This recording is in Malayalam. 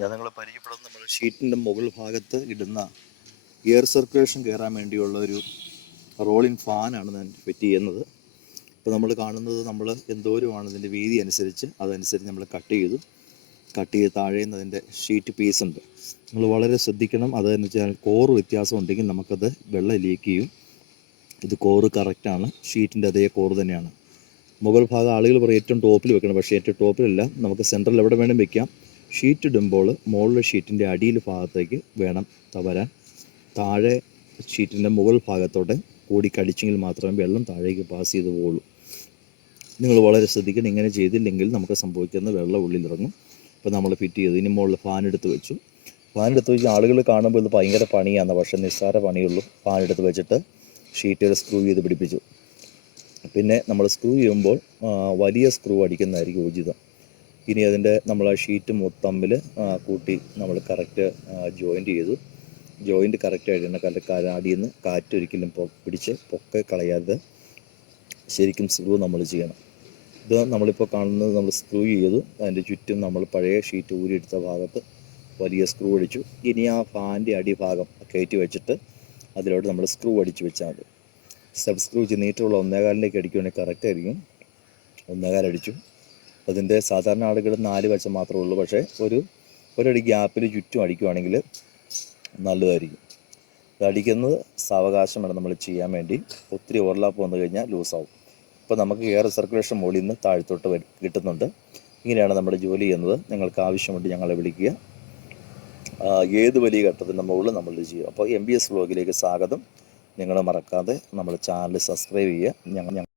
ഞാൻ നിങ്ങളെ പരിചയപ്പെടുന്ന നമ്മൾ ഷീറ്റിൻ്റെ മുകൾ ഭാഗത്ത് ഇടുന്ന എയർ സർക്കുലേഷൻ കയറാൻ വേണ്ടിയുള്ള ഒരു റോളിംഗ് ഫാനാണ് ഞാൻ ഫിറ്റ് ചെയ്യുന്നത്. ഇപ്പോൾ നമ്മൾ കാണുന്നത് നമ്മൾ എന്തോരമാണ് ഇതിൻ്റെ വീതി അനുസരിച്ച് അതനുസരിച്ച് നമ്മൾ കട്ട് ചെയ്ത് താഴെ നിന്ന് അതിൻ്റെ ഷീറ്റ് പീസ് ഉണ്ട്. നിങ്ങൾ വളരെ ശ്രദ്ധിക്കണം. അതെന്ന് വെച്ചാൽ കോറ് വ്യത്യാസം ഉണ്ടെങ്കിൽ നമുക്കത് വെള്ളം ലീക്ക് ചെയ്യും. ഇത് കോറ് കറക്റ്റാണ്, ഷീറ്റിൻ്റെ അതേ കോറ് തന്നെയാണ്. മുകൾ ഭാഗം ആളുകൾ പറയും ഏറ്റവും ടോപ്പിൽ വെക്കണം, പക്ഷേ ഏറ്റവും ടോപ്പിലല്ല, നമുക്ക് സെൻറ്ററിൽ എവിടെ വേണം വെക്കാം. ഷീറ്റ് ഇടുമ്പോൾ മുകളിലെ ഷീറ്റിൻ്റെ അടിയിൽ ഭാഗത്തേക്ക് വേണം വരാൻ. താഴെ ഷീറ്റിൻ്റെ മുകൾ ഭാഗത്തോടെ കൂടി കടിച്ചെങ്കിൽ മാത്രമേ വെള്ളം താഴേക്ക് പാസ് ചെയ്ത് പോവുള്ളൂ. നിങ്ങൾ വളരെ ശ്രദ്ധിക്കണം. ഇങ്ങനെ ചെയ്തില്ലെങ്കിൽ നമുക്ക് സംഭവിക്കുന്ന വെള്ളം ഉള്ളിലിറങ്ങും. ഇപ്പോൾ നമ്മൾ ഫിറ്റ് ചെയ്തു. ഇനി മുകളിൽ ഫാൻ എടുത്ത് വെച്ചു ആളുകൾ കാണുമ്പോൾ ഇത് ഭയങ്കര പണിയാണ്, പക്ഷേ നിസ്സാര പണിയുള്ളൂ. ഫാൻ എടുത്ത് വെച്ചിട്ട് ഷീറ്റുകൾ സ്ക്രൂ ചെയ്ത് പിടിപ്പിച്ചു. പിന്നെ നമ്മൾ സ്ക്രൂ ചെയ്യുമ്പോൾ വലിയ സ്ക്രൂ അടിക്കുന്നതായിരിക്കും ഉചിതം. ഇനി അതിൻ്റെ നമ്മൾ ആ ഷീറ്റ് തമ്മിൽ കൂട്ടി നമ്മൾ കറക്റ്റ് ജോയിൻറ്റ് കറക്റ്റായിട്ട് തന്നെ അടിയിൽ നിന്ന് കാറ്റൊരിക്കലും പിടിച്ച് പൊക്കെ കളയാതെ ശരിക്കും സ്ക്രൂ നമ്മൾ ചെയ്യണം. ഇത് നമ്മളിപ്പോൾ കാണുന്നത് നമ്മൾ സ്ക്രൂ ചെയ്തു. അതിൻ്റെ ചുറ്റും നമ്മൾ പഴയ ഷീറ്റ് ഊരിയെടുത്ത ഭാഗത്ത് വലിയ സ്ക്രൂ അടിച്ചു. ഇനി ആ ഫാൻ്റെ അടിഭാഗം കയറ്റി വെച്ചിട്ട് അതിലോട്ട് നമ്മൾ സ്ക്രൂ അടിച്ച് വെച്ചാൽ മതി. സബ് സ്ക്രൂ നീട്ടുള്ള 1.25 അടിക്കുകയാണെങ്കിൽ കറക്റ്റ് ആയിരിക്കും. 1.25 അടിച്ചു. അതിൻ്റെ സാധാരണ ആളുകൾ 4 വശം മാത്രമേ ഉള്ളൂ, പക്ഷേ ഒരടി ഗ്യാപ്പിൽ ചുറ്റും അടിക്കുകയാണെങ്കിൽ നല്ലതായിരിക്കും. ഇത് അടിക്കുന്നത് സാവകാശം വേണം നമ്മൾ ചെയ്യാൻ വേണ്ടി. ഒത്തിരി ഓവർലാപ്പ് വന്നു കഴിഞ്ഞാൽ ലൂസാവും. ഇപ്പോൾ നമുക്ക് എയർ സർക്കുലേഷൻ മുകളിൽ നിന്ന് താഴത്തോട്ട് കിട്ടുന്നുണ്ട്. ഇങ്ങനെയാണ് നമ്മൾ ജോലി ചെയ്യുന്നത്. നിങ്ങൾക്ക് ആവശ്യമുണ്ട് ഞങ്ങളെ വിളിക്കുക. ഏത് വലിയ ഘട്ടത്തിൻ്റെ മുകളിൽ നമ്മൾ ചെയ്യും. അപ്പോൾ MBS വ്ലോഗിലേക്ക് സ്വാഗതം. നിങ്ങൾ മറക്കാതെ നമ്മുടെ ചാനൽ സബ്സ്ക്രൈബ് ചെയ്യുക.